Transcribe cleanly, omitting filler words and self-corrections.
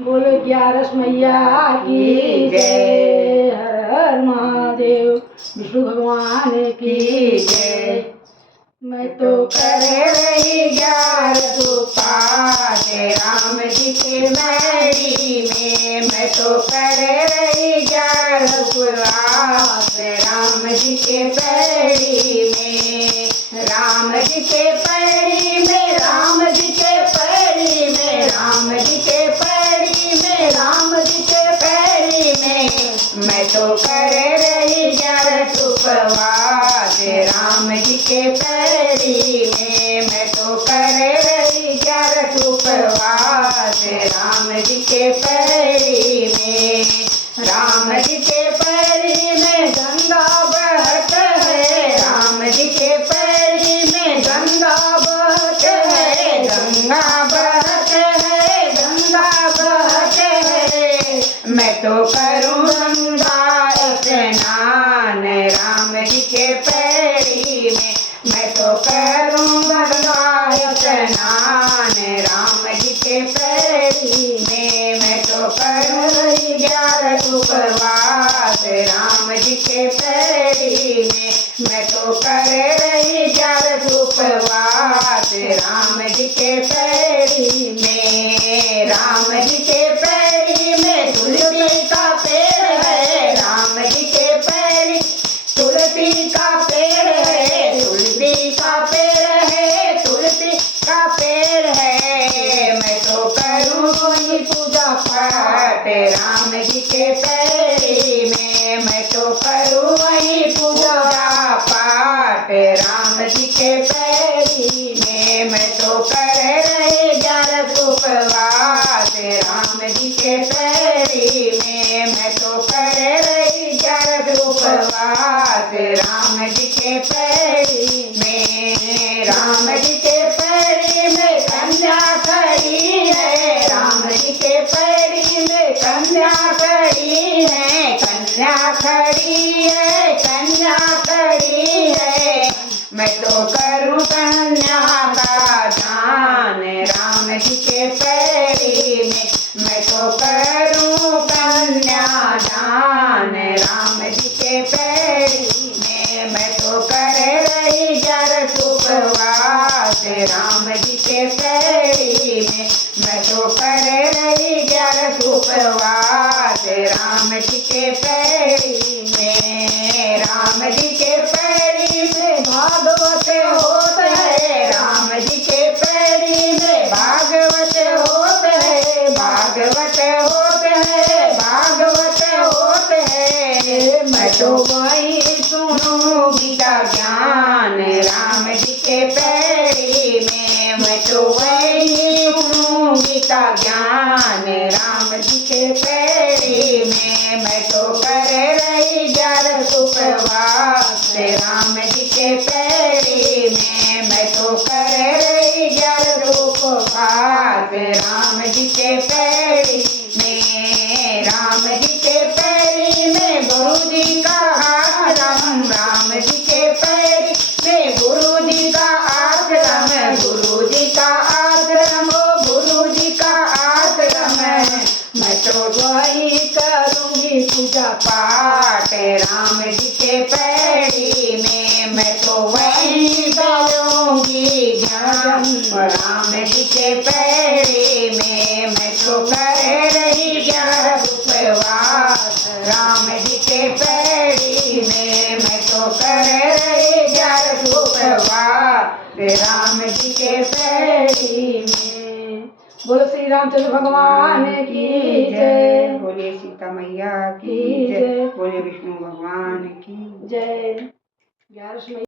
बोलो 11 मैया की जय। हर हर महादेव विष्णु भगवान की जय। मैं तो कर रही 11 उपास राम जी के मैरी में। मैं तो कर रही 11 उपास राम जी के पैरी में। राम जी के पैरी में, राम जी के पैरी में, राम जी के पैरी में, राम जी के पैरी में। मैं तो कर रही 11 उपवास राम जी के पैरी में। मैं तो कर रही 11 उपवास राम जी के पैरी में। राम जी के पैरी में गंगा बहत है। राम जी के पैरी में गंगा बहत है। गंगा बहत है, गंगा बहत है। मैं तो करूँ गंगा स्नान राम जी के पैरी में। मैं तो करूँ गंगा स्नान राम जी के पैरी में। मैं तो करूँ 11 उपवास राम जी के पैरी में। मैं तो कर रही 11 उपवास राम जी के पैरी में। राम जी के पैरी में तुलसी का पेड़ है। राम जी के पैरी तुलसी का पेड़ है। तुलसी का पेड़ है, तुलसी का पेड़ है। मैं तो करूँ कोई पूजा पाठ राम जी के पैरी में। मैं तो करूँ वही पूजा पाठ राम जी के पैरी में। मैं तो कर रही 11 उपवास राम जी के पैरी में। मैं तो कर रही 11 उपवास राम जी के पैरी में। राम जी के पैरी में कन्या खड़ी है। राम जी के पैरी में कन्या खड़ी है। कन्या खड़ी है, कन्या खड़ी है। मैं तो करूँ कन्या का दान राम जी के पैरी में। मैं तो करूँ कन्या दान राम जी के पैरी में। मैं तो कर रही 11 उपवास राम जी के पैरी में। मैं तो कर रही 11 उपवास राम जी के पैरी में। राम जी के पैरी में भागवत होत है। राम जी के पैरी में भागवत होत है। भागवत होत है, भागवत होत है। मैं तो वही सुनूं गीता ज्ञान राम जी के पैरी में। मैं तो वही सुनूं गीता ज्ञान राम जी के पैरी में। मैं तो कर रही 11 उपवास राम जी के पैरी में। मैं तो कर रही 11 उपवास राम जी के पैरी में। राम जी के पैरी में गुरु जी का आश्रम। राम जी के पैरी में गुरु जी का आश्रम। गुरु जी का आश्रम, गुरु जी का आश्रम। मैं तो वही करूँगी पूजा पाठ राम जी के पैरी में। मैं तो वही करूँगी जन्म राम जी के पैरी में। मैं तो कर रही 11 उपवास राम जी के पैरी में। मैं तो कर रही 11 उपवास राम जी के पैरी में। बोलो श्री रामचंद्र भगवान की जय। बोले सीता मैया की जय। बोले विष्णु भगवान की जय। 11